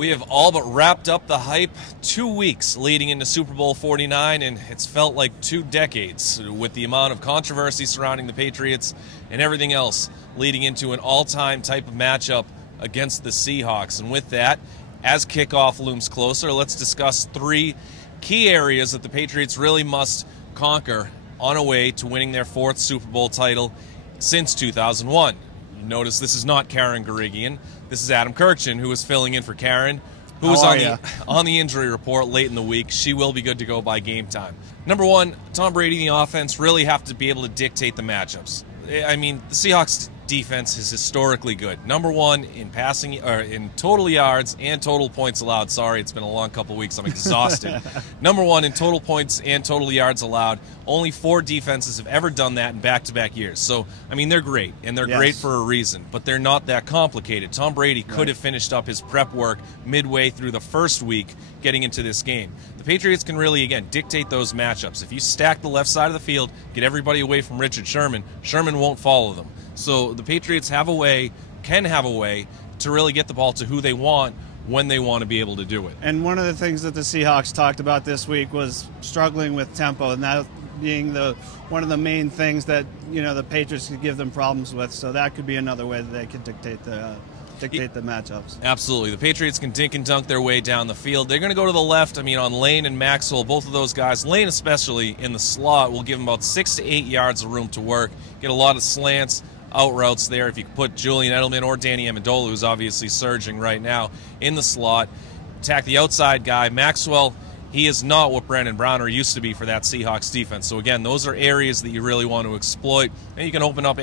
We have all but wrapped up the hype. 2 weeks leading into Super Bowl 49, and it's felt like 2 decades with the amount of controversy surrounding the Patriots and everything else leading into an all-time type of matchup against the Seahawks. And with that, as kickoff looms closer, let's discuss 3 key areas that the Patriots really must conquer on a way to winning their 4th Super Bowl title since 2001. You notice this is not Kurkjian. This is Adam Kurkjian, who is filling in for Karen, who was on the injury report late in the week. She will be good to go by game time. Number 1, Tom Brady and the offense really have to be able to dictate the matchups. I mean, the Seahawks defense is historically good. Number 1 in passing, or in total yards and total points allowed. Sorry, it's been a long couple weeks. I'm exhausted. Number 1 in total points and total yards allowed. Only 4 defenses have ever done that in back-to-back years. So, I mean, they're great, and they're great for a reason, but they're not that complicated. Tom Brady could have finished up his prep work midway through the first week getting into this game. The Patriots can really, again, dictate those matchups. If you stack the left side of the field, get everybody away from Richard Sherman, Sherman won't follow them. So the Patriots can have a way to really get the ball to who they want when they want to be able to do it. And one of the things that the Seahawks talked about this week was struggling with tempo, and that being one of the main things that the Patriots could give them problems with. So that could be another way that they could dictate the matchups. Absolutely. The Patriots can dink and dunk their way down the field. They're going to go to the left. I mean, on Lane and Maxwell, both of those guys, Lane especially in the slot, will give them about 6 to 8 yards of room to work. Get a lot of slants, out routes there. If you could put Julian Edelman or Danny Amendola, who's obviously surging right now, in the slot, attack the outside guy. Maxwell, he is not what Brandon Browner used to be for that Seahawks defense. So again, those are areas that you really want to exploit. And you can open up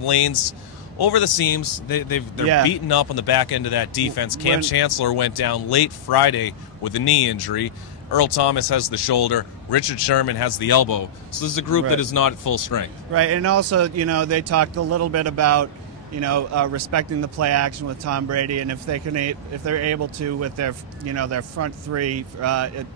lanes over the seams. They're beaten up on the back end of that defense. Cam Chancellor went down late Friday with a knee injury. Earl Thomas has the shoulder. Richard Sherman has the elbow. So this is a group that is not at full strength. Right, and also, they talked a little bit about, respecting the play action with Tom Brady, and if they're able to with their, their front 3,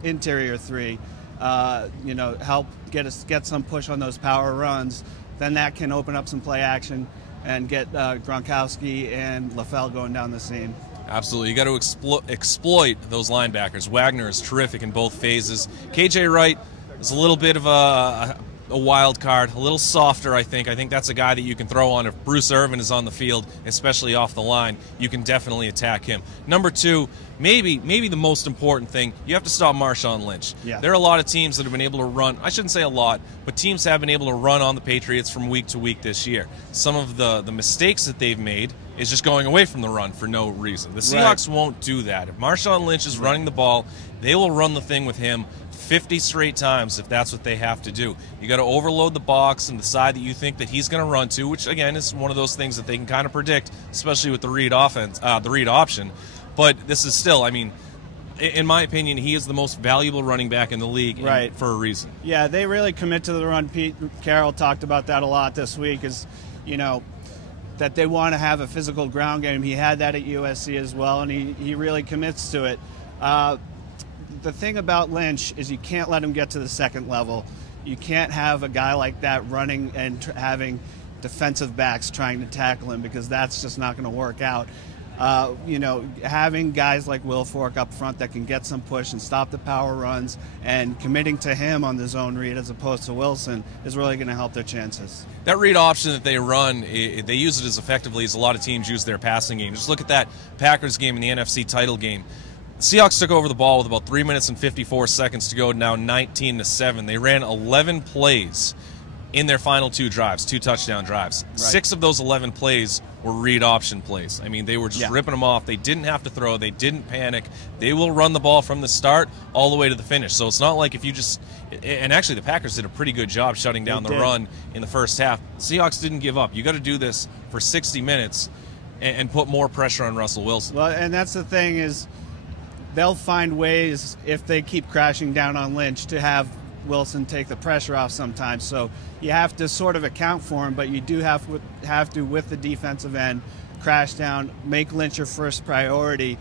interior 3, help get some push on those power runs, then that can open up some play action and get Gronkowski and LaFell going down the seam. Absolutely. You got to exploit those linebackers. Wagner is terrific in both phases. KJ Wright is a little bit of a wild card, a little softer, I think. I think that's a guy that you can throw on if Bruce Irvin is on the field, especially off the line. You can definitely attack him. Number 2, maybe the most important thing, you have to stop Marshawn Lynch. Yeah. There are a lot of teams that have been able to run, I shouldn't say a lot, but teams have been able to run on the Patriots from week to week this year. Some of the mistakes that they've made is just going away from the run for no reason. The Seahawks won't do that. If Marshawn Lynch is running the ball, they will run the thing with him 50 straight times if that's what they have to do. You got to overload the box and the side that you think that he's going to run to, which again is one of those things that they can kind of predict, especially with the read offense, the read option. But this is still, I mean, in my opinion, he is the most valuable running back in the league for a reason. Yeah, they really commit to the run. Pete Carroll talked about that a lot this week, is, that they want to have a physical ground game. He had that at USC as well, and he really commits to it. The thing about Lynch is you can't let him get to the second level. You can't have a guy like that running and having defensive backs trying to tackle him, because that's just not going to work out. Having guys like Will Fork up front that can get some push and stop the power runs, and committing to him on the zone read as opposed to Wilson is really going to help their chances. That read option that they run, they use it as effectively as a lot of teams use their passing game. Just look at that Packers game in the NFC title game. The Seahawks took over the ball with about 3 minutes and 54 seconds to go, now 19-7. They ran 11 plays in their final 2 drives, 2 touchdown drives. 6 of those 11 plays were read option plays. I mean, they were just ripping them off. They didn't have to throw. They didn't panic. They will run the ball from the start all the way to the finish. So it's not like if you just – and actually the Packers did a pretty good job shutting down the run in the first half. The Seahawks didn't give up. You got to do this for 60 minutes and put more pressure on Russell Wilson. Well, and that's the thing is they'll find ways, if they keep crashing down on Lynch, to have Wilson take the pressure off sometimes. So you have to sort of account for him, but you do have to, with the defensive end, crash down, make Lynch your first priority,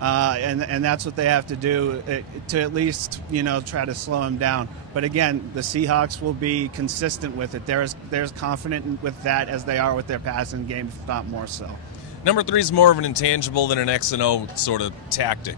and that's what they have to do to at least try to slow him down. But again, the Seahawks will be consistent with it. They're as confident with that as they are with their passing game, if not more so. Number 3 is more of an intangible than an X and O sort of tactic.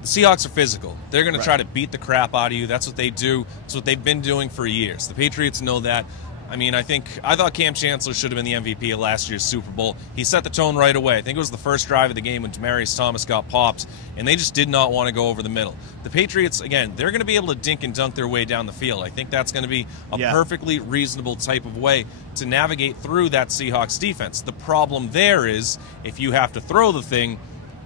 The Seahawks are physical. They're going to try to beat the crap out of you. That's what they do. That's what they've been doing for years. The Patriots know that. I mean, I thought Cam Chancellor should have been the MVP of last year's Super Bowl. He set the tone right away. I think it was the first drive of the game when Demaryius Thomas got popped, and they just did not want to go over the middle. The Patriots, again, they're going to be able to dink and dunk their way down the field. I think that's going to be a perfectly reasonable type of way to navigate through that Seahawks defense. The problem there is if you have to throw the thing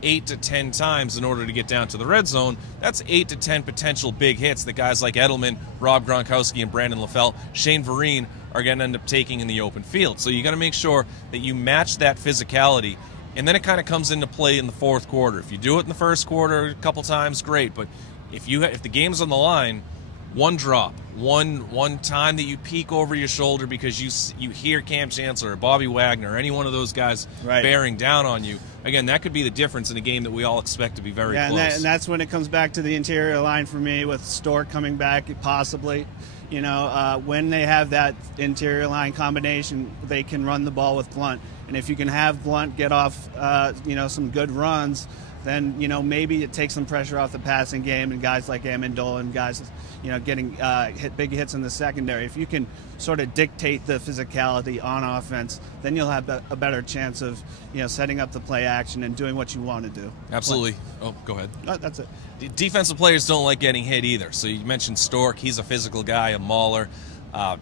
8 to 10 times in order to get down to the red zone, that's 8 to 10 potential big hits that guys like Edelman, Rob Gronkowski, and Brandon LaFell, Shane Vereen are going to end up taking in the open field. So you got to make sure that you match that physicality, and then it kind of comes into play in the fourth quarter. If you do it in the first quarter a couple times, great, but if the game's on the line, one drop, one time that you peek over your shoulder because you hear Cam Chancellor or Bobby Wagner or any one of those guys bearing down on you, again, that could be the difference in a game that we all expect to be very close. And that's when it comes back to the interior line for me, with Stork coming back possibly. When they have that interior line combination, they can run the ball with Blunt. And if you can have Blunt get off, some good runs, then, maybe it takes some pressure off the passing game, and guys like Amendola and guys, getting big hits in the secondary. If you can sort of dictate the physicality on offense, then you'll have a better chance of, setting up the play action and doing what you want to do. Absolutely. Oh, go ahead. No, that's it. Defensive players don't like getting hit either. So you mentioned Stork. He's a physical guy, a mauler.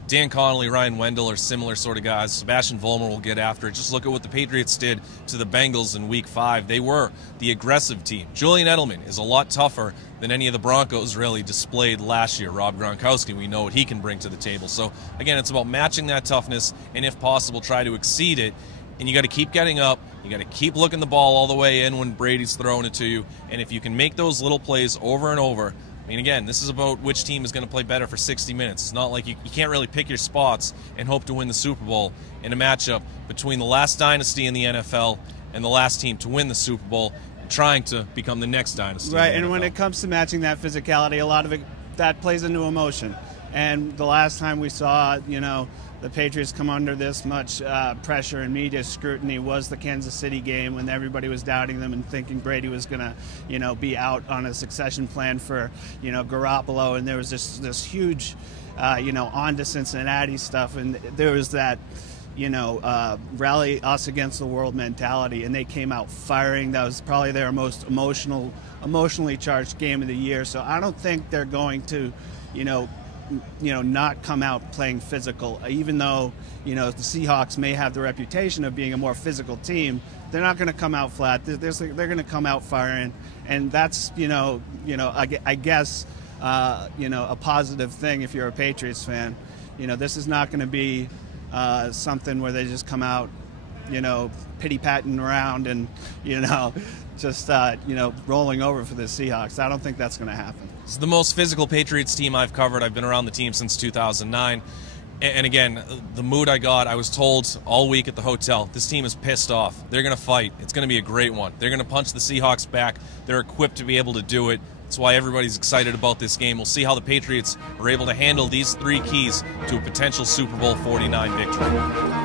Dan Connolly, Ryan Wendell are similar sort of guys. Sebastian Vollmer will get after it. Just look at what the Patriots did to the Bengals in Week 5. They were the aggressive team. Julian Edelman is a lot tougher than any of the Broncos really displayed last year. Rob Gronkowski, we know what he can bring to the table. So, again, it's about matching that toughness and, if possible, try to exceed it. And you got to keep getting up. You got to keep looking the ball all the way in when Brady's throwing it to you. And if you can make those little plays over and over, I mean, again, this is about which team is going to play better for 60 minutes. It's not like you can't really pick your spots and hope to win the Super Bowl in a matchup between the last dynasty in the NFL and the last team to win the Super Bowl and trying to become the next dynasty. Right, in the and NFL. when it comes to matching that physicality, a lot of it, that plays into emotion. And the last time we saw, the Patriots come under this much pressure and media scrutiny was the Kansas City game, when everybody was doubting them and thinking Brady was going to, be out on a succession plan for, Garoppolo. And there was this huge, on to Cincinnati stuff. And there was that, rally us against the world mentality. And they came out firing. That was probably their most emotionally charged game of the year. So I don't think they're going to, not come out playing physical, even though, the Seahawks may have the reputation of being a more physical team. They're not going to come out flat. They're going to come out firing, and that's, I guess, a positive thing if you're a Patriots fan. This is not going to be something where they just come out, pity-patting around and, just, rolling over for the Seahawks. I don't think that's going to happen. It's the most physical Patriots team I've covered. I've been around the team since 2009. And again, the mood I got, I was told all week at the hotel, this team is pissed off. They're going to fight. It's going to be a great one. They're going to punch the Seahawks back. They're equipped to be able to do it. That's why everybody's excited about this game. We'll see how the Patriots are able to handle these 3 keys to a potential Super Bowl 49 victory.